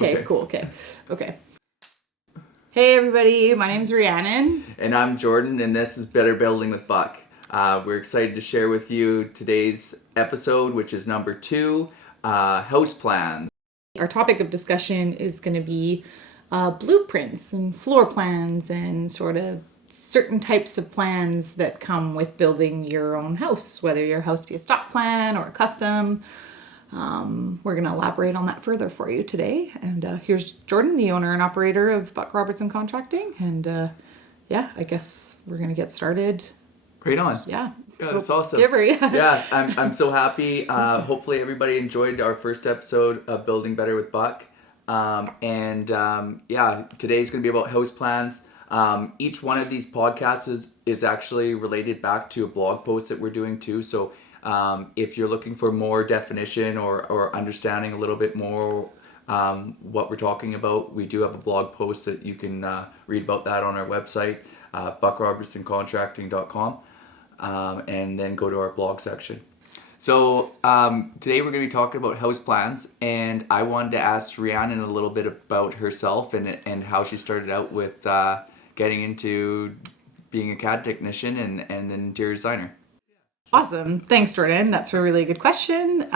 yet. Okay, cool. Okay. Hey everybody, my name's Rhiannon. And I'm Jordan, and this is Better Building with Buck. We're excited to share with you today's episode, which is number 2, house plans. Our topic of discussion is going to be blueprints and floor plans and sort of certain types of plans that come with building your own house, whether your house be a stock plan or a custom. We're going to elaborate on that further for you today. And here's Jordan, the owner and operator of Buck Robertson Contracting. And I guess we're going to get started. Right on. Yeah, that's awesome. Giver, yeah, I'm so happy. Hopefully everybody enjoyed our first episode of Building Better with Buck. Today's going to be about house plans. Each one of these podcasts is actually related back to a blog post that we're doing too. So if you're looking for more definition or understanding a little bit more what we're talking about, we do have a blog post that you can read about that on our website, buckrobertsoncontracting.com, and then go to our blog section. So today we're going to be talking about house plans, and I wanted to ask Rhiannon a little bit about herself and how she started out with getting into being a CAD technician and an interior designer. Awesome. Thanks, Jordan. That's a really good question.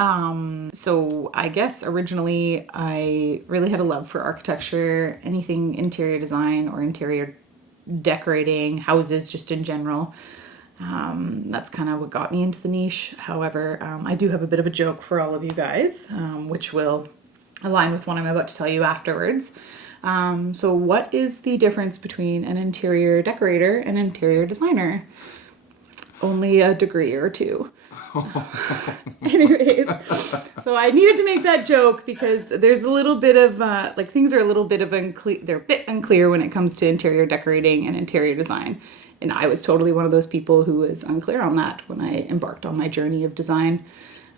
So I guess originally I really had a love for architecture, anything interior design or interior decorating, houses just in general. That's kind of what got me into the niche. However, I do have a bit of a joke for all of you guys, which will align with what I'm about to tell you afterwards. So what is the difference between an interior decorator and an interior designer? Only a degree or two. Anyways, so I needed to make that joke because there's a little bit of things are a little bit of unclear. They're a bit unclear when it comes to interior decorating and interior design, and I was totally one of those people who was unclear on that when I embarked on my journey of design.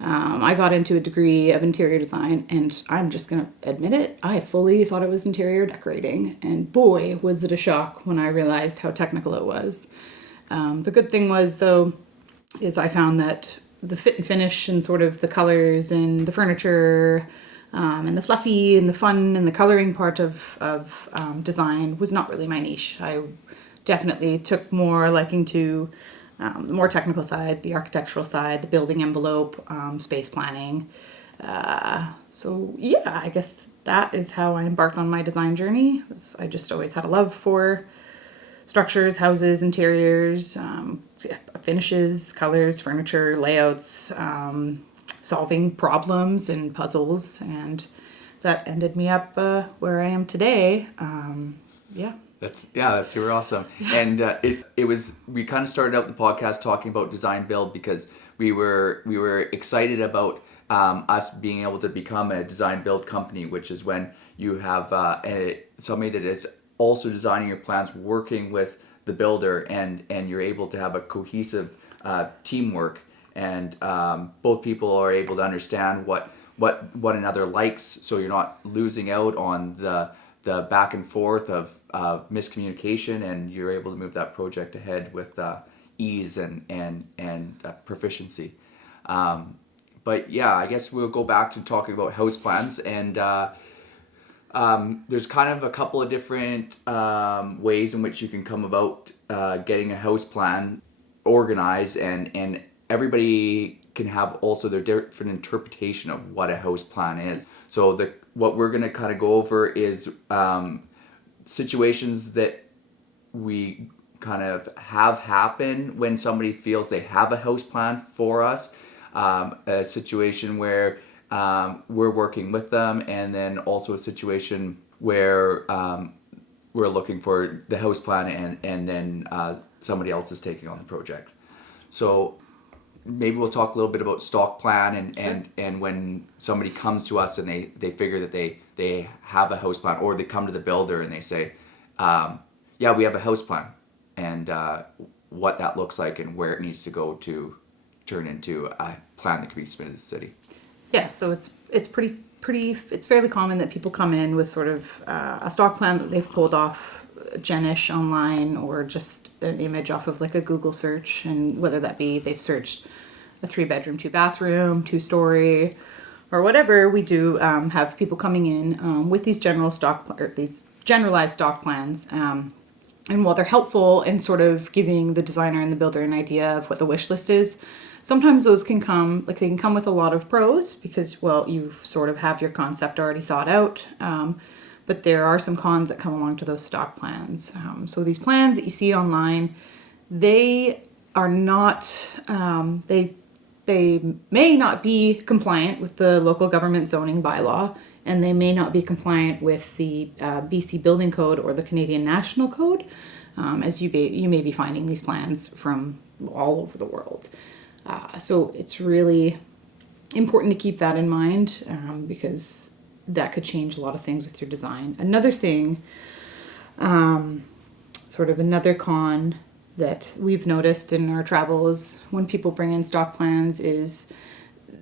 I got into a degree of interior design, and I'm just gonna admit it, I fully thought it was interior decorating, and boy was it a shock when I realized how technical it was. The good thing was, though, is I found that the fit and finish and sort of the colors and the furniture and the fluffy and the fun and the coloring part of design was not really my niche. I definitely took more liking to the more technical side, the architectural side, the building envelope, space planning. I guess that is how I embarked on my design journey. I just always had a love for structures, houses, interiors, finishes, colors, furniture, layouts, solving problems and puzzles, and that ended me up where I am today. That's super awesome. Yeah. And we kind of started out the podcast talking about design build because we were excited about us being able to become a design build company, which is when you have somebody that is also designing your plans, working with the builder, and you're able to have a cohesive teamwork, and both people are able to understand what another likes, so you're not losing out on the back and forth of miscommunication, and you're able to move that project ahead with ease and proficiency. But yeah, I guess we'll go back to talking about house plans, and there's kind of a couple of different ways in which you can come about getting a house plan organized, and everybody can have also their different interpretation of what a house plan is. So what we're going to kind of go over is situations that we kind of have happen when somebody feels they have a house plan for us, a situation where we're working with them, and then also a situation where we're looking for the house plan and then somebody else is taking on the project. So maybe we'll talk a little bit about stock plan and when somebody comes to us and they figure that they have a house plan, or they come to the builder and they say, we have a house plan, and what that looks like and where it needs to go to turn into a plan that can be submitted to the city. Yeah, so it's pretty it's fairly common that people come in with sort of a stock plan that they've pulled off Genish online, or just an image off of like a Google search, and whether that be they've searched a 3-bedroom, 2-bathroom, 2-story, or whatever, we do have people coming in with these these generalized stock plans. And while they're helpful in sort of giving the designer and the builder an idea of what the wish list is, sometimes those can come, like they can come with a lot of pros because, well, you sort of have your concept already thought out. But there are some cons that come along to those stock plans. So these plans that you see online, they are not, they may not be compliant with the local government zoning bylaw, and they may not be compliant with the BC Building Code or the Canadian National Code, as you may be finding these plans from all over the world. So it's really important to keep that in mind because that could change a lot of things with your design. Another thing, sort of another con that we've noticed in our travels when people bring in stock plans is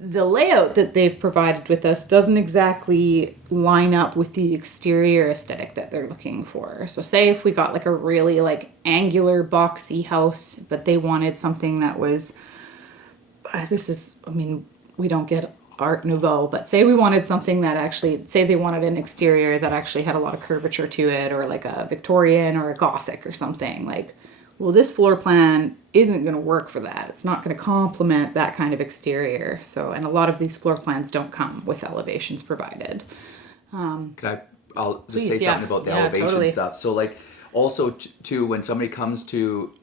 the layout that they've provided with us doesn't exactly line up with the exterior aesthetic that they're looking for. So say if we got like a really like angular boxy house, but they wanted something that was, we don't get Art Nouveau, but say we wanted something that actually, say they wanted an exterior that actually had a lot of curvature to it, or like a Victorian or a Gothic or something, like, well, this floor plan isn't going to work for that. It's not going to complement that kind of exterior. So, and a lot of these floor plans don't come with elevations provided. I'll just Please, say something about the elevation totally. stuff. So like also too, when somebody comes to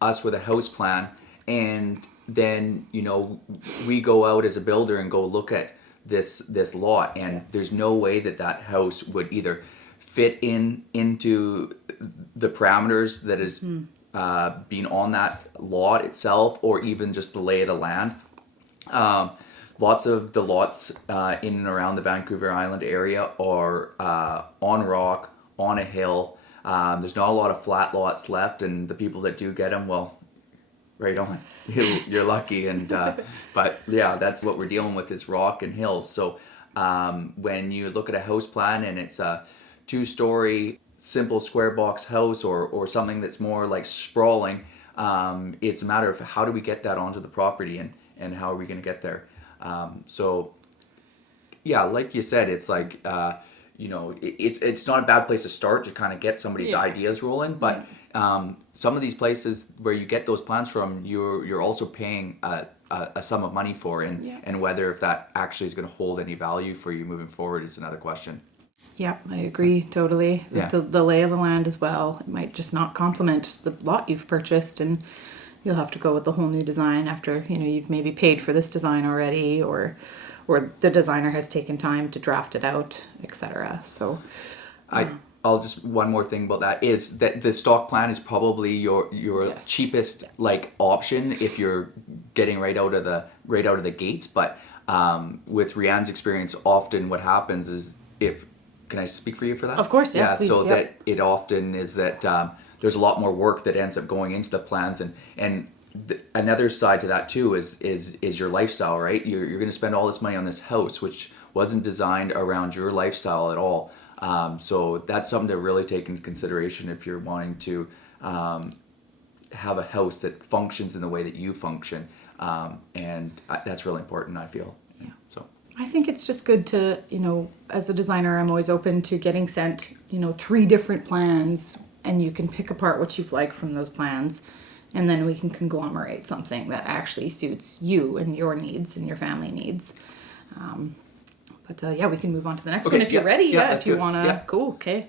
us with a house plan and then, you know, we go out as a builder and go look at this lot, and there's no way that house would either fit into the parameters that is being on that lot itself, or even just the lay of the land. Lots of the lots in and around the Vancouver Island area are on rock, on a hill. There's not a lot of flat lots left, and the people that do get them, well, right on. You're lucky. And but yeah, that's what we're dealing with, is rock and hills. So when you look at a house plan and it's a 2-story simple square box house or something that's more like sprawling, it's a matter of how do we get that onto the property and how are we going to get there. So yeah, like you said, it's like you know, it's not a bad place to start to kind of get somebody's ideas rolling, but some of these places where you get those plans from, you're also paying a sum of money for, and whether if that actually is going to hold any value for you moving forward is another question. Yeah, I agree totally. Yeah. The lay of the land as well. It might just not complement the lot you've purchased, and you'll have to go with a whole new design after, you know, you've maybe paid for this design already, or the designer has taken time to draft it out, etc. So I'll just, one more thing about that is that the stock plan is probably your cheapest like option if you're getting right out of the gates. But with Rhiannon's experience, often what happens is, can I speak for you for that? Of course, yeah. Please, so that it often is that there's a lot more work that ends up going into the plans, and another side to that too is your lifestyle, right? You're going to spend all this money on this house, which wasn't designed around your lifestyle at all. So that's something to really take into consideration if you're wanting to have a house that functions in the way that you function, and that's really important, I feel. Yeah. So I think it's just good to, you know, as a designer, I'm always open to getting sent, you know, 3 different plans, and you can pick apart what you've liked from those plans, and then we can conglomerate something that actually suits you and your needs and your family needs. But yeah, we can move on to the next one if you're ready. Yeah, if you want to. Yeah. Cool, okay.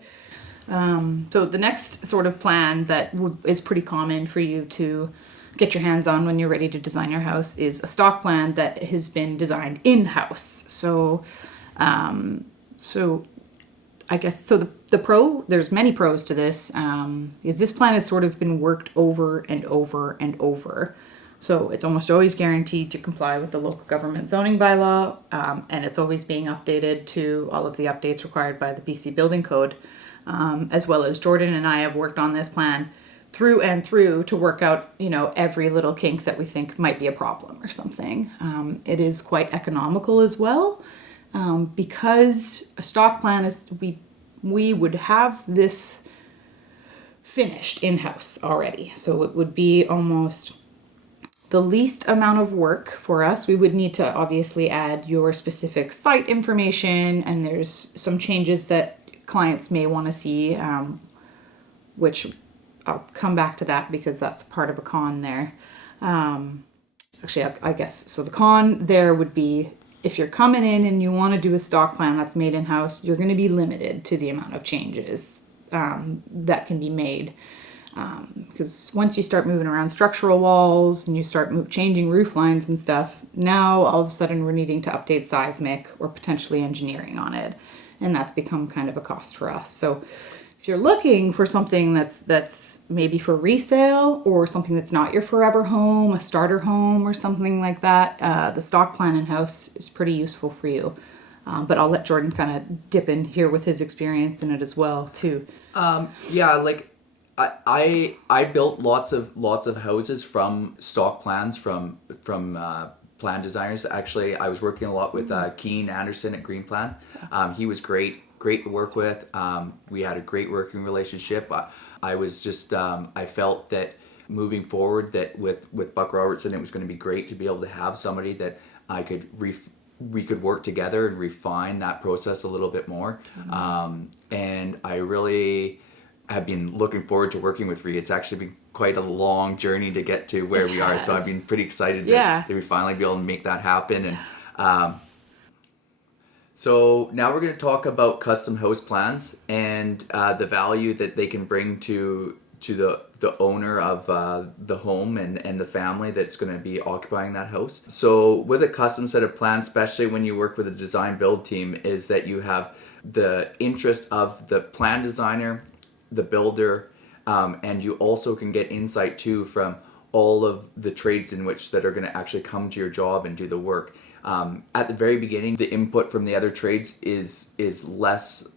So the next sort of plan that is pretty common for you to get your hands on when you're ready to design your house is a stock plan that has been designed in-house. So I guess, so there's many pros to this, is this plan has sort of been worked over and over and over. So it's almost always guaranteed to comply with the local government zoning bylaw, and it's always being updated to all of the updates required by the BC Building Code, as well as Jordan and I have worked on this plan through and through to work out, you know, every little kink that we think might be a problem or something. It is quite economical as well, because a stock plan is, we would have this finished in-house already. So it would be almost the least amount of work for us. We would need to obviously add your specific site information, and there's some changes that clients may want to see, which I'll come back to that because that's part of a con there. Actually, I guess, so the con there would be if you're coming in and you want to do a stock plan that's made in-house, you're going to be limited to the amount of changes that can be made. Because once you start moving around structural walls and you start changing roof lines and stuff, now all of a sudden we're needing to update seismic or potentially engineering on it. And that's become kind of a cost for us. So if you're looking for something that's maybe for resale or something that's not your forever home, a starter home or something like that, the stock plan in-house is pretty useful for you. But I'll let Jordan kind of dip in here with his experience in it as well too. I built lots of houses from stock plans from plan designers. Actually, I was working a lot with Keen Anderson at Green Plan. He was great to work with. We had a great working relationship. I was just I felt that moving forward that with Buck Robertson, it was going to be great to be able to have somebody that we could work together and refine that process a little bit more. And I really have been looking forward to working with Rhea. It's actually been quite a long journey to get to where we are. So I've been pretty excited that we finally be able to make that happen. And so now we're going to talk about custom house plans and the value that they can bring to the owner of the home and the family that's going to be occupying that house. So with a custom set of plans, especially when you work with a design build team, is that you have the interest of the plan designer, the builder, and you also can get insight too from all of the trades in which that are going to actually come to your job and do the work. At the very beginning, the input from the other trades is less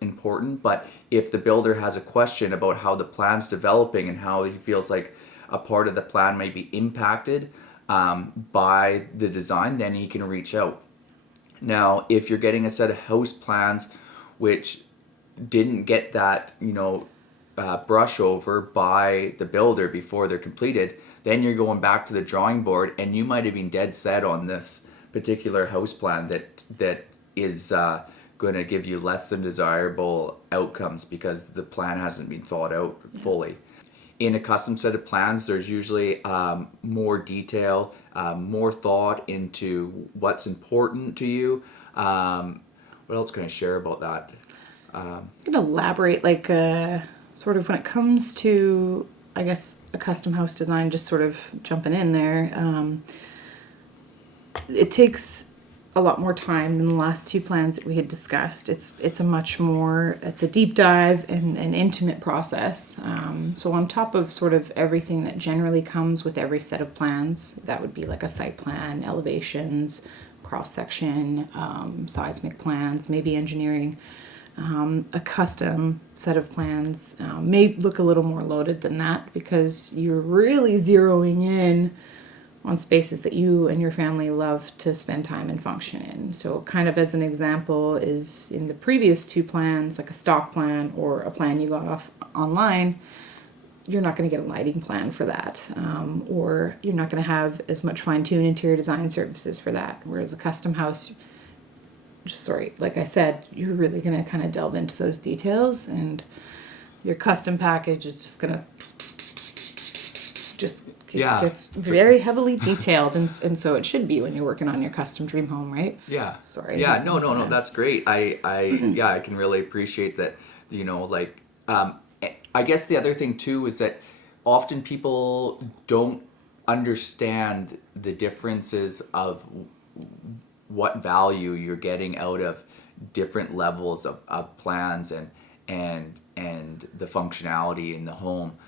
important, but if the builder has a question about how the plan's developing and how he feels like a part of the plan may be impacted by the design, then he can reach out. Now, if you're getting a set of house plans which didn't get that, brush over by the builder before they're completed, then you're going back to the drawing board, and you might have been dead set on this particular house plan that is going to give you less than desirable outcomes because the plan hasn't been thought out fully. In a custom set of plans, there's usually more detail, more thought into what's important to you. What else can I share about that? I'm going to elaborate, sort of when it comes to, I guess, a custom house design, just sort of jumping in there. It takes a lot more time than the last two plans that we had discussed. It's a deep dive and an intimate process. So on top of sort of everything that generally comes with every set of plans, that would be like a site plan, elevations, cross-section, seismic plans, maybe engineering. A custom set of plans may look a little more loaded than that because you're really zeroing in on spaces that you and your family love to spend time and function in. So kind of as an example is in the previous two plans, like a stock plan or a plan you got off online, you're not going to get a lighting plan for that, or you're not going to have as much fine-tuned interior design services for that. Whereas a custom house, like I said, you're really going to kind of delve into those details, and your custom package is just going to gets very heavily detailed, and so it should be when you're working on your custom dream home, right? Yeah. Sorry. Yeah. No. That's great. I can really appreciate that. I guess the other thing too is that often people don't understand the differences of what value you're getting out of different levels of plans and the functionality in the home.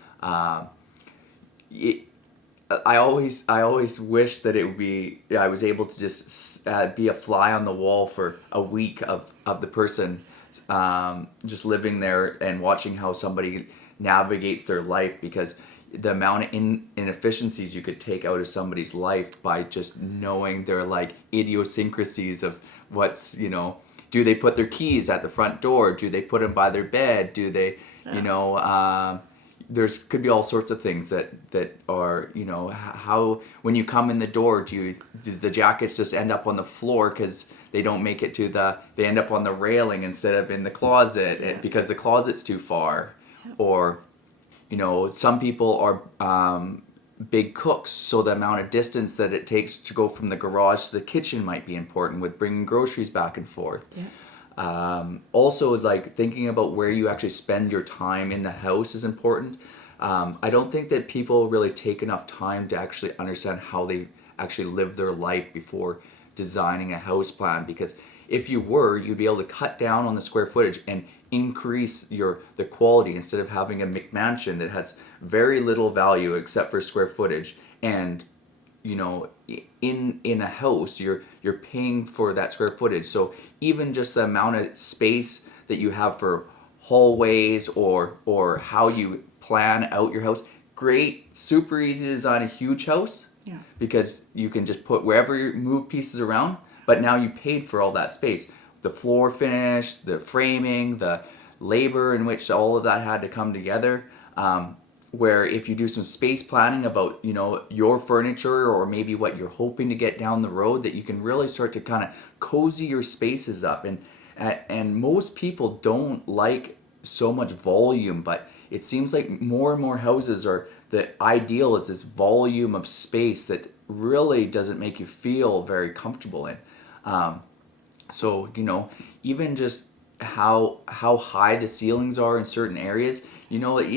I always wish that it would be I was able to just be a fly on the wall for a week of the person just living there and watching how somebody navigates their life, because the amount of inefficiencies you could take out of somebody's life by just knowing their idiosyncrasies of what's, do they put their keys at the front door? Do they put them by their bed? Do they, there's could be all sorts of things that are, you know, how when you come in the door, do the jackets just end up on the floor because they don't make it they end up on the railing instead of in the closet because the closet's too far, or, you know, some people are big cooks, so the amount of distance that it takes to go from the garage to the kitchen might be important with bringing groceries back and forth. Also, like, thinking about where you actually spend your time in the house is important. I don't think that people really take enough time to actually understand how they actually live their life before designing a house plan, because if you were, you'd be able to cut down on the square footage and increase the quality instead of having a McMansion that has very little value except for square footage. And, you know, in a house, you're paying for that square footage. So even just the amount of space that you have for hallways or how you plan out your house, great, super easy to design a huge house. Because you can just put wherever you move pieces around, but now you paid for all that space. The floor finish, the framing, the labor in which all of that had to come together. Where if you do some space planning about, you know, your furniture or maybe what you're hoping to get down the road, that you can really start to kind of cozy your spaces up. And most people don't like so much volume, but it seems like more and more houses are, the ideal is this volume of space that really doesn't make you feel very comfortable in. So, you know, even just how high the ceilings are in certain areas, you know, it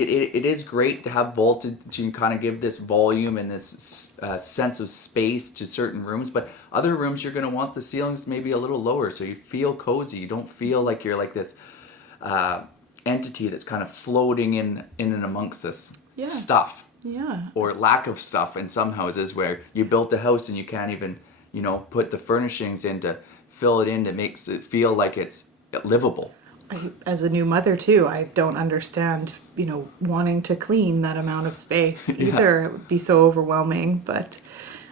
is great to have vaulted to kind of give this volume and this sense of space to certain rooms, but other rooms you're going to want the ceilings maybe a little lower so you feel cozy. You don't feel like you're like this entity that's kind of floating in and amongst this stuff. Or lack of stuff in some houses where you built a house and you can't even, you know, put the furnishings in to fill it in to makes it feel like it's livable. As a new mother too, I don't understand, you know, wanting to clean that amount of space either. It would be so overwhelming. But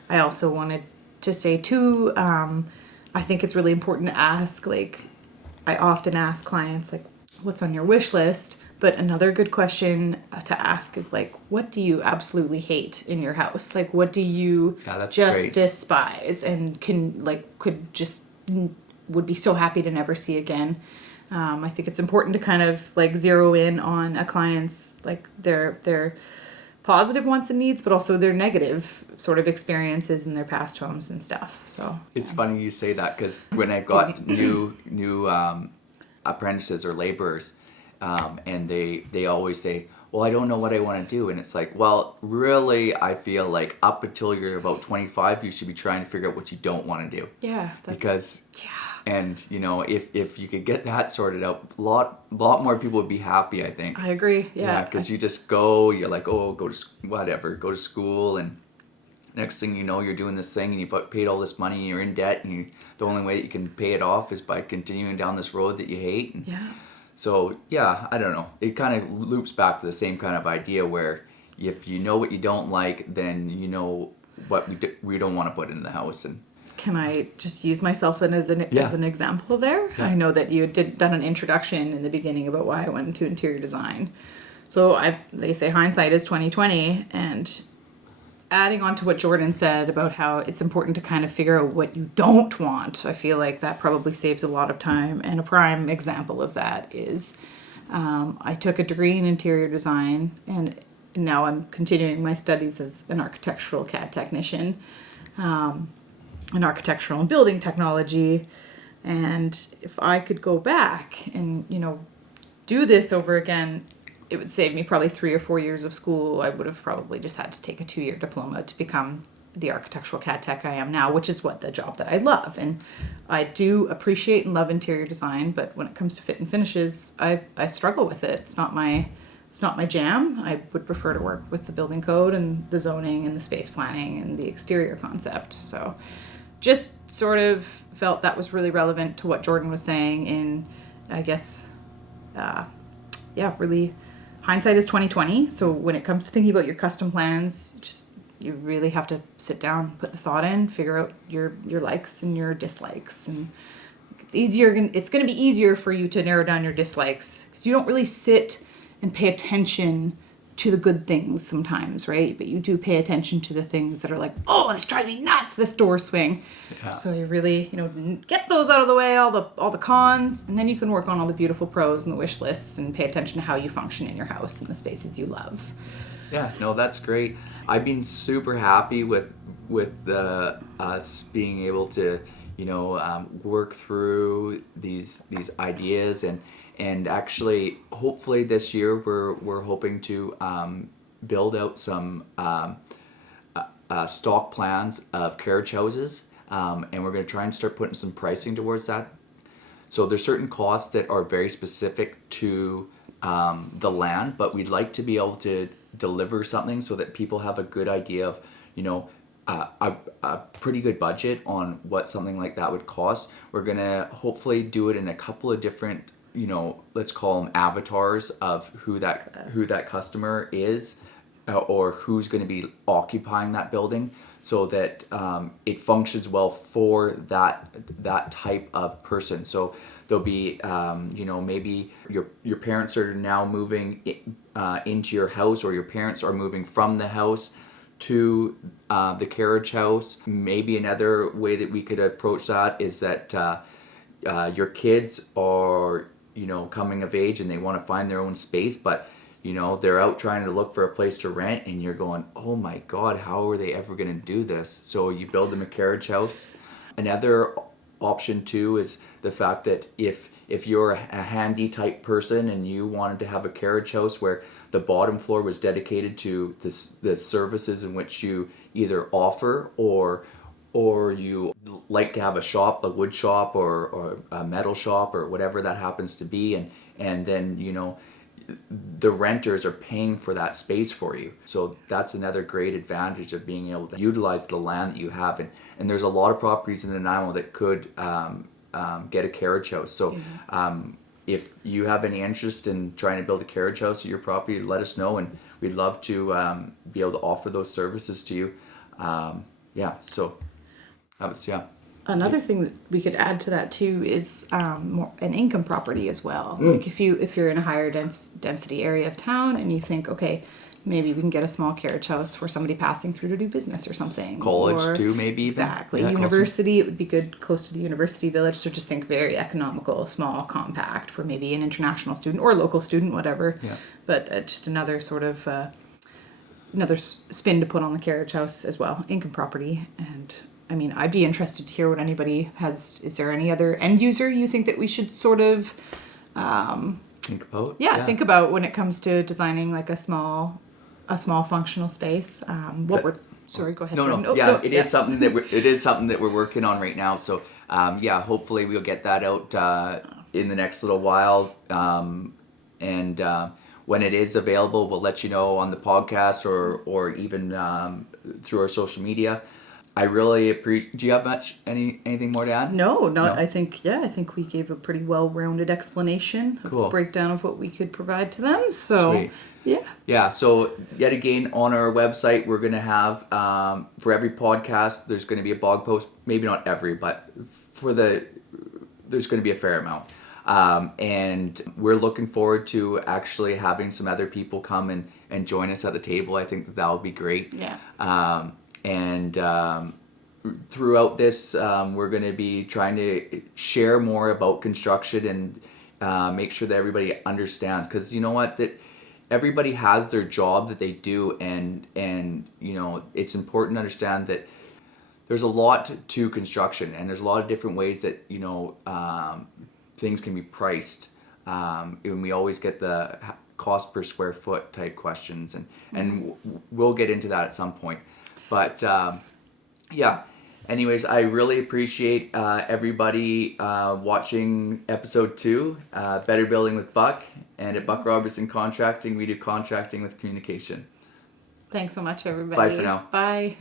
I also wanted to say too, I think it's really important to ask, like, I often ask clients, like, what's on your wish list? But another good question to ask is, like, what do you absolutely hate in your house? Like, what do you just despise and would be so happy to never see again? I think it's important to kind of like zero in on a client's, like, their positive wants and needs, but also their negative sort of experiences in their past homes and stuff. So it's funny you say that, because when I've got new apprentices or laborers, and they always say, well, I don't know what I want to do. And it's like, well, really, I feel like up until you're about 25, you should be trying to figure out what you don't want to do. And, you know, if you could get that sorted out, a lot more people would be happy, I think. I agree. Because you just go, you're like, oh, go to school, and next thing you know, you're doing this thing and you've paid all this money and you're in debt, and the only way that you can pay it off is by continuing down this road that you hate. And so, I don't know. It kind of loops back to the same kind of idea where if you know what you don't like, then you know what we don't want to put in the house. And can I just use myself as an example there? I know that you done an introduction in the beginning about why I went into interior design. So they say hindsight is 20/20, and adding on to what Jordan said about how it's important to kind of figure out what you don't want, I feel like that probably saves a lot of time. And a prime example of that is I took a degree in interior design, and now I'm continuing my studies as an architectural CAD technician, in architectural and building technology. And if I could go back and, you know, do this over again, it would save me probably 3 or 4 years of school. I would have probably just had to take a 2-year diploma to become the architectural CAD tech I am now, which is what the job that I love. And I do appreciate and love interior design, but when it comes to fit and finishes, I struggle with it. It's not my jam. I would prefer to work with the building code and the zoning and the space planning and the exterior concept. So just sort of felt that was really relevant to what Jordan was saying in, I guess, really hindsight is 20/20. So when it comes to thinking about your custom plans, you really have to sit down, put the thought in, figure out your likes and your dislikes. And it's going to be easier for you to narrow down your dislikes because you don't really sit and pay attention to the good things sometimes, right? But you do pay attention to the things that are like, oh, this drives me nuts, this door swing. Yeah. So you really, get those out of the way, all the cons, and then you can work on all the beautiful pros and the wish lists and pay attention to how you function in your house and the spaces you love. Yeah, no, that's great. I've been super happy with us being able to, work through these ideas and actually, hopefully this year we're hoping to build out some stock plans of carriage houses, and we're going to try and start putting some pricing towards that. So there's certain costs that are very specific to the land, but we'd like to be able to deliver something so that people have a good idea of, a pretty good budget on what something like that would cost. We're going to hopefully do it in a couple of different, let's call them avatars of who that customer is, or who's going to be occupying that building, so that it functions well for that type of person. So there'll be, maybe your parents are now moving into your house, or your parents are moving from the house to the carriage house. Maybe another way that we could approach that is that your kids are, coming of age and they want to find their own space, but they're out trying to look for a place to rent, and you're going, oh my God, how are they ever going to do this? So you build them a carriage house. Another option too is the fact that if you're a handy type person and you wanted to have a carriage house where the bottom floor was dedicated to the services in which you either offer, or you like to have a shop, a wood shop or a metal shop or whatever that happens to be, and then the renters are paying for that space for you. So that's another great advantage of being able to utilize the land that you have. And there's a lot of properties in Nanaimo that could get a carriage house. So if you have any interest in trying to build a carriage house at your property, let us know, and we'd love to be able to offer those services to you. So that was, Another thing that we could add to that too is more an income property as well. Like if you're in a higher density area of town and you think, okay, maybe we can get a small carriage house for somebody passing through to do business or something. College too, maybe. Exactly. Yeah, university, it would be good close to the university village. So just think very economical, small, compact for maybe an international student or local student, whatever. Yeah. But just another sort of another spin to put on the carriage house as well. Income property. And I mean, I'd be interested to hear what anybody has. Is there any other end user you think that we should sort of think about? Think about when it comes to designing like a small functional space. Sorry, go ahead. It is something that we're working on right now. So hopefully we'll get that out in the next little while. And when it is available, we'll let you know on the podcast or even through our social media. I really appreciate. Do you have anything more to add? No. I think we gave a pretty well-rounded explanation of the breakdown of what we could provide to them. So, sweet. Yeah. Yeah. So yet again, on our website, we're going to have for every podcast, there's going to be a blog post. Maybe not every, but there's going to be a fair amount. And we're looking forward to actually having some other people come and join us at the table. I think that'll be great. Yeah. And throughout this, we're going to be trying to share more about construction and make sure that everybody understands. Because you know what? That everybody has their job that they do. And it's important to understand that there's a lot to construction. And there's a lot of different ways that, things can be priced. And we always get the cost per square foot type questions. And we'll get into that at some point. But anyways, I really appreciate everybody watching episode 2, Better Building with Buck. And at Buck Robertson Contracting, we do contracting with communication. Thanks so much, everybody. Bye for now. Bye.